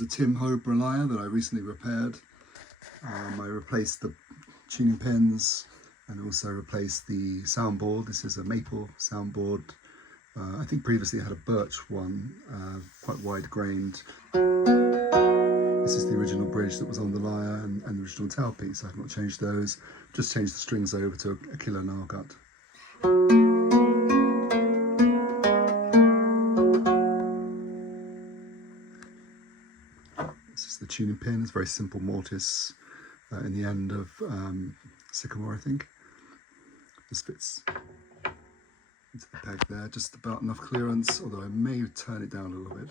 is a Tim Hobrough lyre that I recently repaired. I replaced the tuning pins and also replaced the soundboard. This is a maple soundboard. I think previously I had a birch one, quite wide-grained. This is the original bridge that was on the lyre and the original tailpiece. I've not changed those, just changed the strings over to Aquila Nylgut. This is the tuning pin. It's a very simple mortise in the end of sycamore, I think. Just fits into the peg there, just about enough clearance, although I may turn it down a little bit.